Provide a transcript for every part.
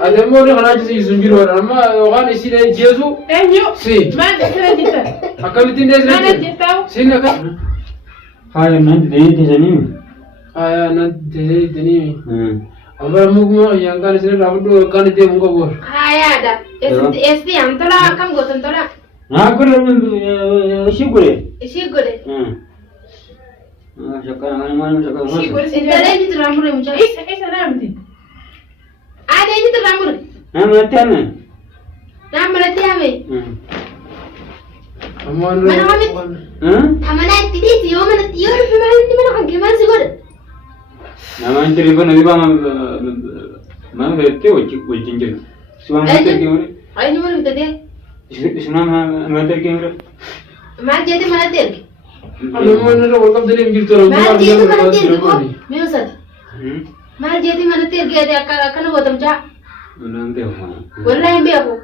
Ademo ni kana jisi sunjiro amma ogani sile Jesu enyo si man sile jita akamiti ndezi man jita sine ka haya nan de ni amara mugma yangani sile rabudo kan de mungo bor haya da esti antala kam gotantola na kure shigure shakana man shigure sindare ni ramure mucha isa namti ada ini tu ramur. Nama tiada. Nama tiada. Mana kami? Mana tiada mana tiada mana ni mana kan gimana sih kau? Nama itu ribu nabi bang mana berarti wajib jinjil. Semua mana terkini? Ayo ni mana kita deh? Semua mana terkini? Mana jadi mana terkini? Mana ada waktu dari gitu orang. Mana jadi mana terkini kau? Miusat. Mana jadi mana terkini ada akan buat macam? Mana dia apa? Wala yang biar aku.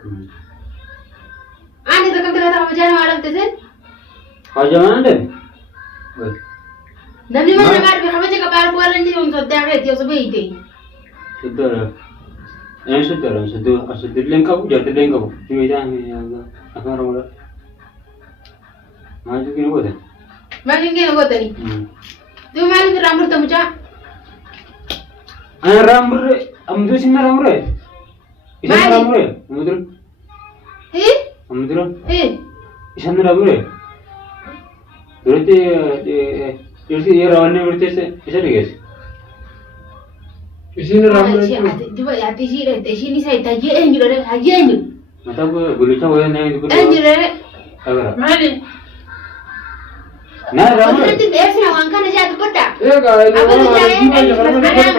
Ane tak kena tahu macam mana orang tu sih? Aja mana deh? Nabi mana macam kamu cakap baru bulan ni untuk dah kerja sebab itu. Sudah. Yang sudah lengkap, jadi lengkap. Cuma dah ni apa orang? Maju kini buat. Maju kini buat ni. Tu mana ni ramur tu macam? Ramur, amdu sini ramur. Isan ramur, amdu. Amdu. Isan ramur. Berarti ये रावण वृत्ति से ऐसा नहीं है इसी ने रावण जब आती जी रहते इसी नहीं सही था ये एंजल रे ये एंजल मतलब गुलिचा हुआ नहीं एंजल रे अगर माने ना रावण तो देर से वंका न जात पट्टा एक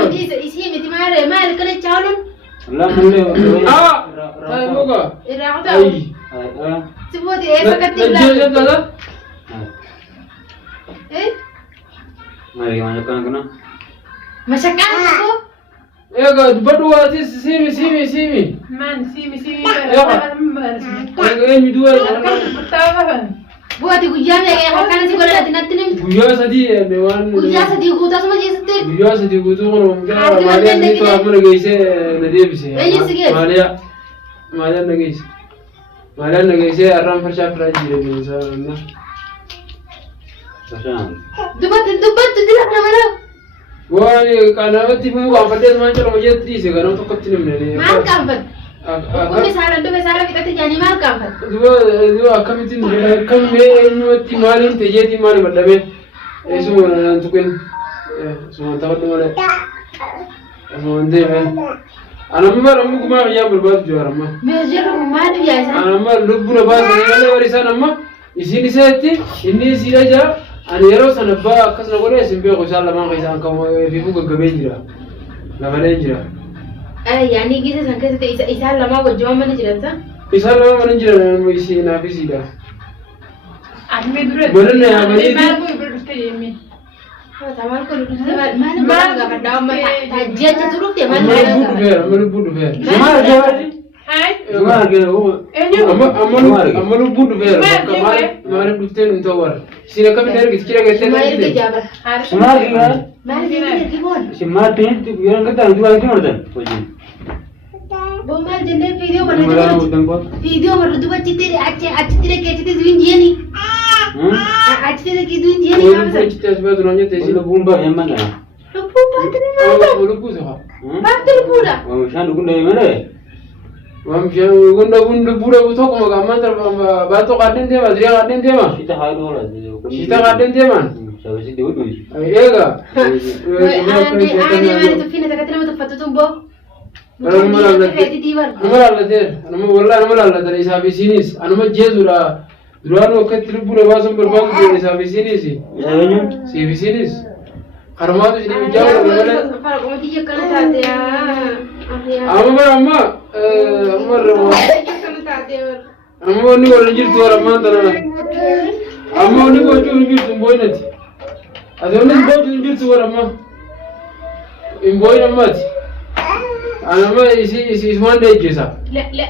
अब इसी में तुम्हारे मार करे चावल अल्लाह मुल्ले ताई होगा रावता सुबह दे ऐसा करते जे दादा Mari mana kan? Masakan aku? Ega berdua tu simi. Man simi. Ega ini dua. Buat aku jangan ya, makan nasi goreng nanti nanti nih. Guyar sedih ya, dewan. Guyar sedih, gua tak sama jenis tu. Guyar sedih, gua tu orang mungkin Maria ni tu apa lagi se nanti bisa. Maria lagi se aram percaya percaya je misalnya. Dubat tu tidak nama. Wah ni kalau nanti pun apa dia macam orang je tri se kalau tu kecil ni. Mal kampat. Aku misalnya kita terjadi mal kampat. Dua kami tu kami ni ti malin terjadi ti malin berdabe. Semua nanti kan semua tahu tu mana. Semua ni kan. Anamar amu kumar ya berbuat juara mah. Meja kumar dia. Anamar lupa berbuat ni warisan amma. Isini sehati ini sih aja. Anero sanabba kasna gore simbe ko sala man kaisan kam fi buga gabe jira la bale jira yani gise sanke se isa lama ko jom man jira sa isa lama man jira mo isi na fi sida Ahme dure bolne ya bari mal ko ibrute yemi tamal ko lutu man ga kada ma tajja ta turute man amanu budu ver Semua jawaji. Hai Semua ke? amanu budu ver kamar mare buten intawar sila kami dari kira kita Mair ke jabra Semua ke? Mair ke bon Semua tu yang kita jual itu mana? वो मैं जने वीडियो बना दो बच्चे तेरे अच्छे तेरे कैसे थे दुइन जी नहीं अच्छे तेरे की दुइन जी नहीं वो बच्चे तेरे बात रोने तेरे Sila bumba yang mana? लुपू बात नहीं मारता वो लोग कुछ है बात नहीं पूरा Oh, saya dukun dari mana? हम क्या गुंडा पूरा वो तो कम काम तर बात तो काटने थे मजरिया काटने थे मां Kita hari dulu. सीता काटने थे मां Saya sih dewi dulu. आएगा आने तो फिर ना कहते ना तो फटो तुम बो Anumala dari sabisinis. Anuma jezura. Durano ketri pura basam berbagu dari sabisinis. Sabisinis. Karma tu jadi jauh lebih. Para kamu tiga kali tadi ya. Amma. Amma ni orang jir tu orang mana? Amma ni kau curi jir tu boleh nanti. أدوني بوت نجيت ورا ما إن بوي نمات أنا ما يسي اسمان ده جيسا لا لا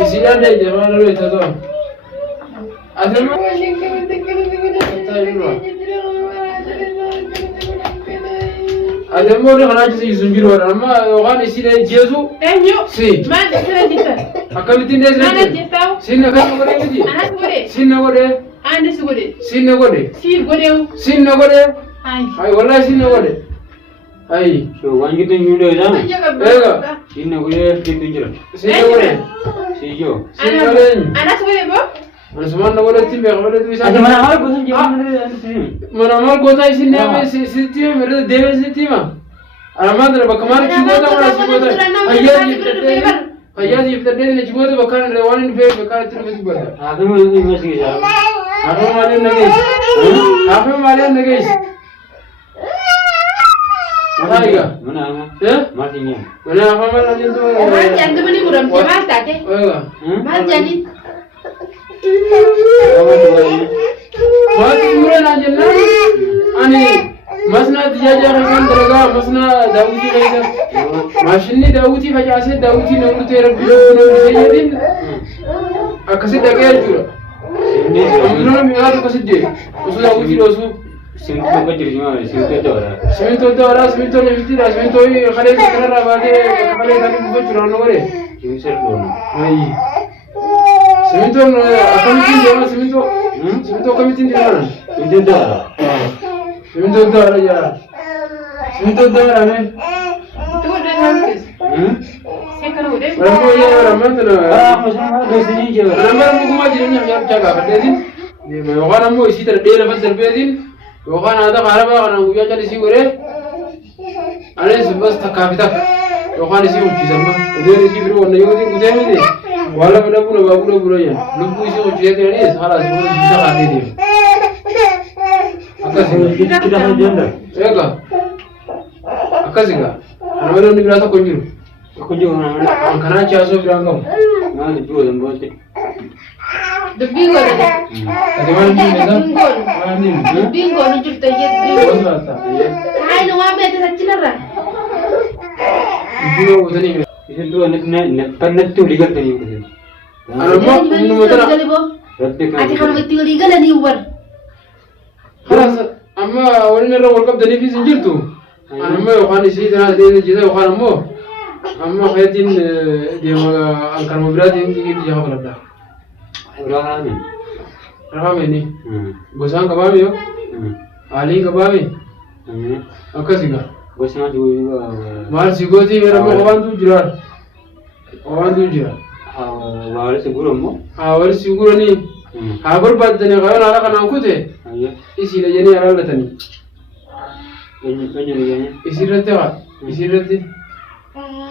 يسي ده جيسا ما نروي تدور أدم أدم موري خلاص يزنجر ورا ما وقان يسي ده جيسو أنيو سي ما تكره جيتا أكملتين ده ما نجيتاو سين أكمل كوري كذي أنا سوري سين نقوله أنا سوري سين نقوله سير قوليو سين نقوله هاي هاي والله سين نقوله هاي So one gitu nyudah jam. Ega. Ini gue gitu jera. سين نقوله Si Jo. سين نقوله أنا سوري بو أنا سمان نقوله تيم بقوله تيم Ada mana hal gue sih jangan ada sini. mana mal kota isi nama siti mereka dewa siti mah. Alamat ada bagaimana cipota mana cipota. Ayat iftadil ni cipota bakaran lewanin fe bakaran terus cipota. Aku mau ini masih jam. Apa malah nagis? Apa malah nagis? Mana iga? Mana ama? Ya? Matinya. Mana apa malah nagis tu? Mas jangan beli muram cemas tadi. Ega. Mas jadi. Apa tu ini? Mati murah aja na. Ani masna tijaja kan terga masna Dawudi lagi. Masini Dawudi fajase Dawudi nuru terab nuru sejadin. Akasih dagel juga. Sini. Ambil mi ada kasih je. Usul Dawudi dosu. Sini tu kecil cuma sini tu orang. Seminto ni mesti dah seminto ini kalau sekarang rabade kalau tadi bukan curang nore. Sini serba. Ai. Seminto akan mungkin dia seminto. Seminto kami tinggi mana? Itu dah. Seminto dah ada ya. Seminto dah ada ni. Itu udah habis sekarang udah Ramai ya ramai tu Ah, lah. macam mana sini je. Ramai orang bukan macam ni yang jaga berdedin. Dia orang mau isi terdekat lepas terbedin. Orang ada kalau orang bukan jadi si gore. Ada sebab tak kapitak. Orang isi uji sama. Dia isi beri warna yang itu kuda ni. Walau benda pun babu pun ya. Lupa isi uji itu ni. Salah semua bisa kati dia. Akasih. Kita hanya janda. Ega. Akasih ka. Ramai orang ni berasa konjur. Aku juga mana. Karena casu berangkam. Mana juga dan buat. Bingo ada. Ada mana ni beza? Bingo. Mana ni? Bingo ni cerita je. Bos rasa. Hai no apa itu saja lah. Ibu udah ni. Itu tu net tu lihat tadi itu. Alamak, ini motor. Berarti kan. Ati kalau itu liga lah di luar. Keras. Amma awalnya nara World Cup dari visi sendiri tu. Amma orang isi tanah dia jadi orang mo. Amma kaitin dia angkar mobil dia ini jawab berapa? Orang ni. Berapa ini? Bosan kabar yo. Ali kabar ni. Akasih ka. Bos mana juga. Mal sigoti mera mo kawan tu jual. Kawan tu jual. Awal seguro mo. Awal siguro ni. Habar bad ni kawan ala kan aku tu. Ayo. Isi dah jadi ala tani. Ini. Isi rete ka. Isi rete.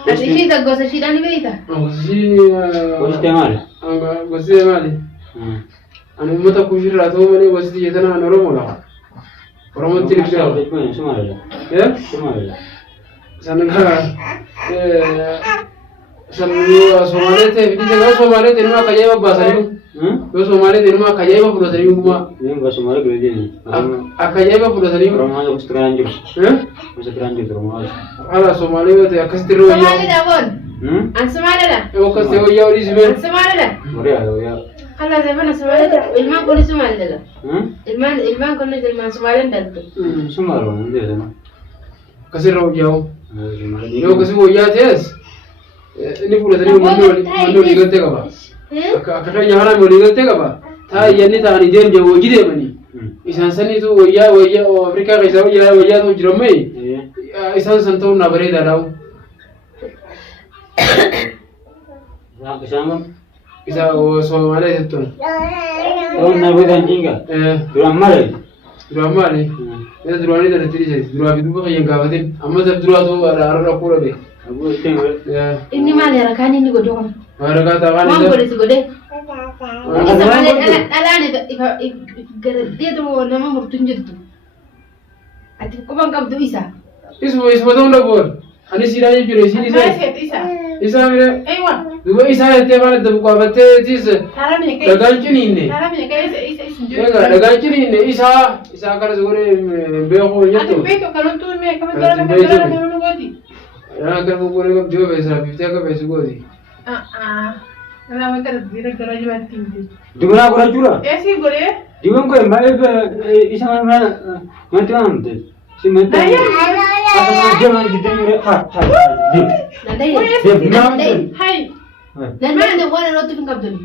Ati kita gosa sih dan ibaita. Isi. Bos temal. Bos temal. Anu mata kushir atau mana bos dia tanah normal lah. Orang mesti Semua dikira. semua ada. Ya? Semua ada. Sana sana Somali teh, ini jangan Somali teh nama kaya apa bahasa ni? Kalau Somali teh nama kaya apa bahasa ni cuma? Ini bahasa mana kerja ni? Kaya apa bahasa ni? Orang mana harus teranjur. Bisa teranjur rumah. Ala Somali teh akas teru ya. Somali dah pun. An Somali dah. Akas teru ya ori An sebenarnya. Somali dah. Mari ada ya. Kalau saya mana Somali dah. Ilman kau ni Somali dah. Ilman kau ni Somali dah tu. Semua orang dia sana. Kasih raw jauh. Yo kasih wo ya tes. Ini pula tadi mandi lihat teh apa? Kakak jangan mandi lihat teh apa? Thai yani thah ni dia jauh jadi mana? Isan seni tu wo ya Afrika kaisa wo ya tu jeramai. Isan santu na beri darau. Sama. Isa wo Somali itu. Oh, nak buat anjing kan? Durang mana? Drama ni. Ia drama ni dah terjadi. Drama itu bukan yang kawatin. Amma dah drama tu ada aku lagi. Aku tengok. Ya. Ini mana rakan ini godong. Ada kata kan Mau itu. boleh segede. Ini Somali ala ni dia tu nama murtunjur tu. Ati kau bangkap tu isa. Isu tahu nak buat. Ani siranya jure sini ما saya. سيت إيسا Isa mire. أيوة Dua isa itu mana tu buka bete tis. تعلم يا كيس Dagan cuni ini. تعلم يا كيس إيسا Egaa dhagaan jiriin isaa kanas godhee beekuu hin Ati jettu. beeku kanatu mee kama gara kan nu gooti. Yaa kan godhee kan jiru beeksisa biftee akka beeksisu gooti. Nama kana bira gara jibaatti hin jiru. Dibuna godhachuudha. Eessi godhee? Dibuun kun baay'ee isa manti waamte. Si manti. Asuma deeman gidduu Hai. Nanda waan irratti hin qabdani.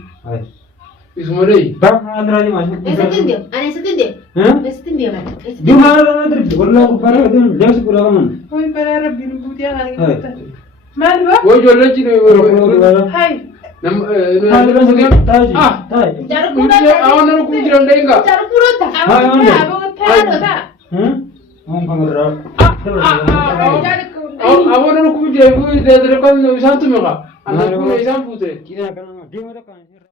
Isuma dheeyi. Baafa andiraani maashin. Eessatiin deema? Ani eessatiin deema? Eessatiin deema? Dibuna irratti walaa kubbara deemsi kudha kaman. Hoi bara rabbiin buutee haa qabata. Maal ba? Woo ijoolleen jiru. Hai. Awwan nama kun jiran deenga. Awwan nama kun jiran isaan tumeqa. Isaan fuute.